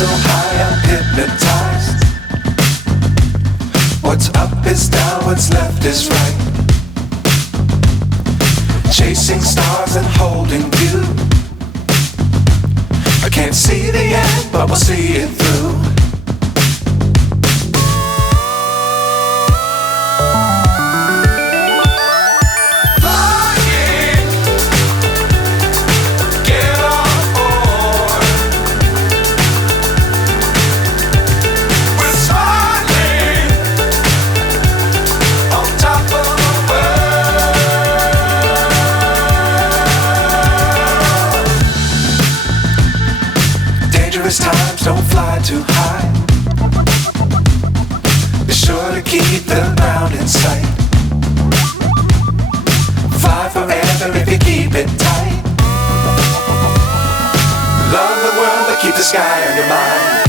So high I'm hypnotized. What's up is down, what's left is right. Chasing stars and holding you. I can't see the end, but we'll see it through. Times don't fly too high. Be sure to keep the ground in sight. Fly forever if you keep it tight. Love the world but keep the sky on your mind.